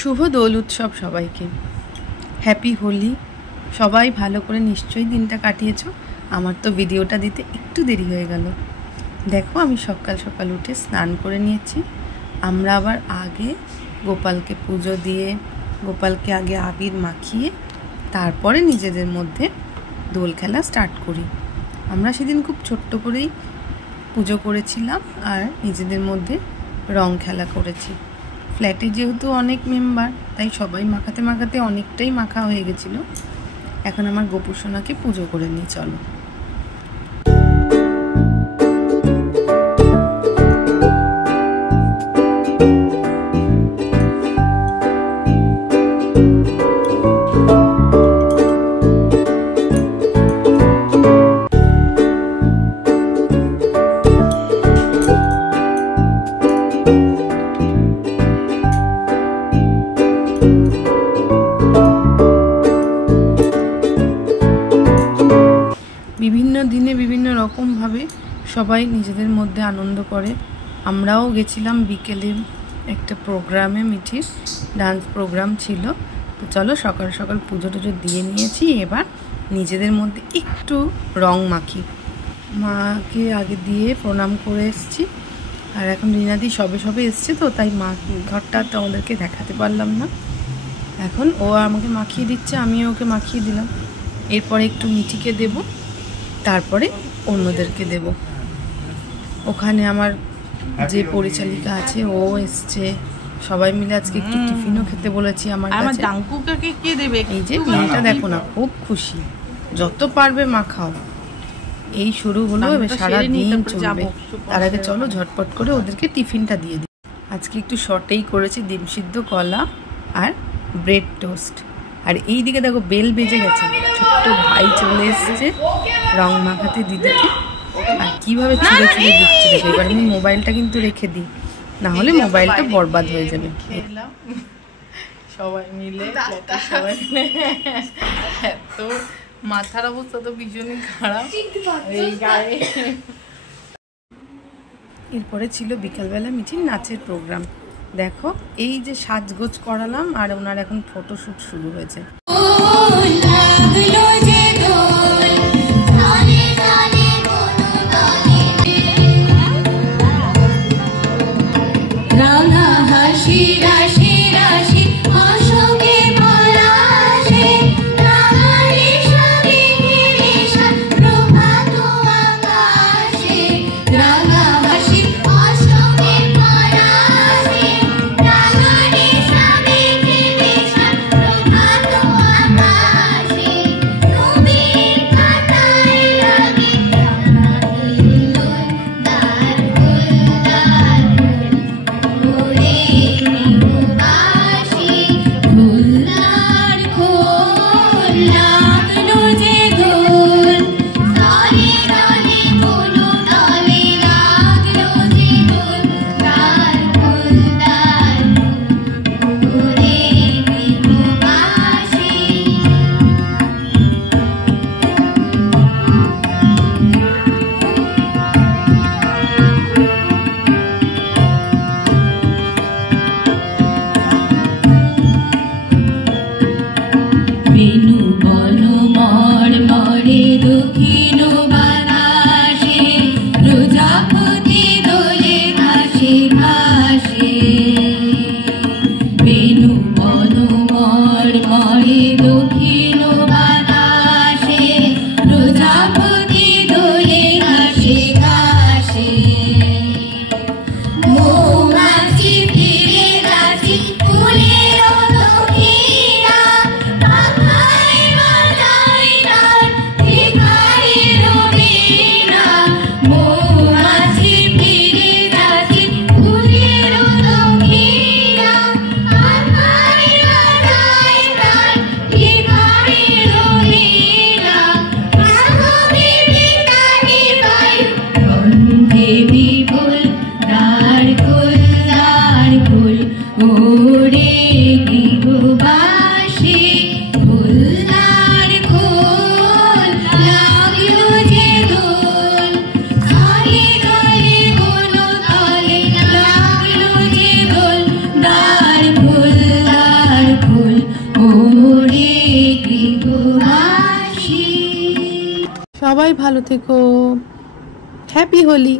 শুভ দোল উৎসব সবাইকে। হ্যাপি হোলি। সবাই ভালো করে নিশ্চয়ই দিনটা কাটিয়েছো। আমার তো ভিডিওটা দিতে একটু দেরি হয়ে গেল। দেখো আমি সকাল সকাল উঠে স্নান করে নিয়েছি। আমরা আবার আগে গোপালকে পুজো দিয়ে গোপালকে আগে আবির মাখিয়ে তারপরে নিজেদের মধ্যে দোল খেলা স্টার্ট করি। আমরা সেদিন খুব ছোট্ট করেই পুজো করেছিলাম আর নিজেদের মধ্যে রং খেলা করেছি। ফ্ল্যাটে যেহেতু অনেক মেম্বার তাই সবাই মাখাতে মাখাতে অনেকটাই মাখা হয়ে গেছিল। এখন আমার গোপু সোনাকে পুজো করে নিই, চলো। বিভিন্ন দিনে বিভিন্ন রকমভাবে সবাই নিজেদের মধ্যে আনন্দ করে। আমরাও গেছিলাম বিকেলে একটা প্রোগ্রামে, মিঠির ডান্স প্রোগ্রাম ছিল। তো চলো সকাল সকাল পুজো টুজো দিয়ে নিয়েছি, এবার নিজেদের মধ্যে একটু রং মাখি। মাকে আগে দিয়ে প্রণাম করে এসেছি। আর এখন রিনাদি সবে সবে এসছে তো তাই মা ঘরটা তো আমাদেরকে দেখাতে পারলাম না। এখন ও আমাকে মাখিয়ে দিচ্ছে, আমিও ওকে মাখিয়ে দিলাম। এরপরে একটু মিঠিকে দেব, তারপরে অন্যদেরকে দেব। ওখানে আমার যে পরিচালিকা আছে ও এসছে, সবাই মিলে আজকে একটু টিফিনও খেতে বলেছি আমার কাছে। কে দেবে? এই যে মেয়েটা দেখো না, খুব খুশি, যত পারবে মা খাও। এই শুরু হলো, এবার সারা দিন চলবে। তার আগে চলো ঝটপট করে ওদেরকে টিফিনটা দিয়ে দিই। আজকে একটু শর্টেই করেছি, ডিম সিদ্ধ, কলা আর ব্রেড টোস্ট। আর এই দিকে দেখো বেল বেজে গেছে, ছোট্ট ভাই চলে এসছে রং মাখাতে দিদিকে। আর কিভাবে ছুঁড়ে ছুঁড়ে দিচ্ছে দেখো। এবার আমি মোবাইলটা কিন্তু রেখে দিই, না হলে মোবাইলটা বরবাদ হয়ে যাবে। সবাই মিলে সবাই মিলে এত মাথার অবস্থা তো ভীষণই খারাপ এই গায়ে। এরপরে ছিল বিকালবেলা মিঠির নাচের প্রোগ্রাম। দেখো এই যে সাজগোজ করালাম আর ওনার এখন ফটোশুট শুরু হয়েছে। সবাই ভালো থেকো। হ্যাপি হোলি।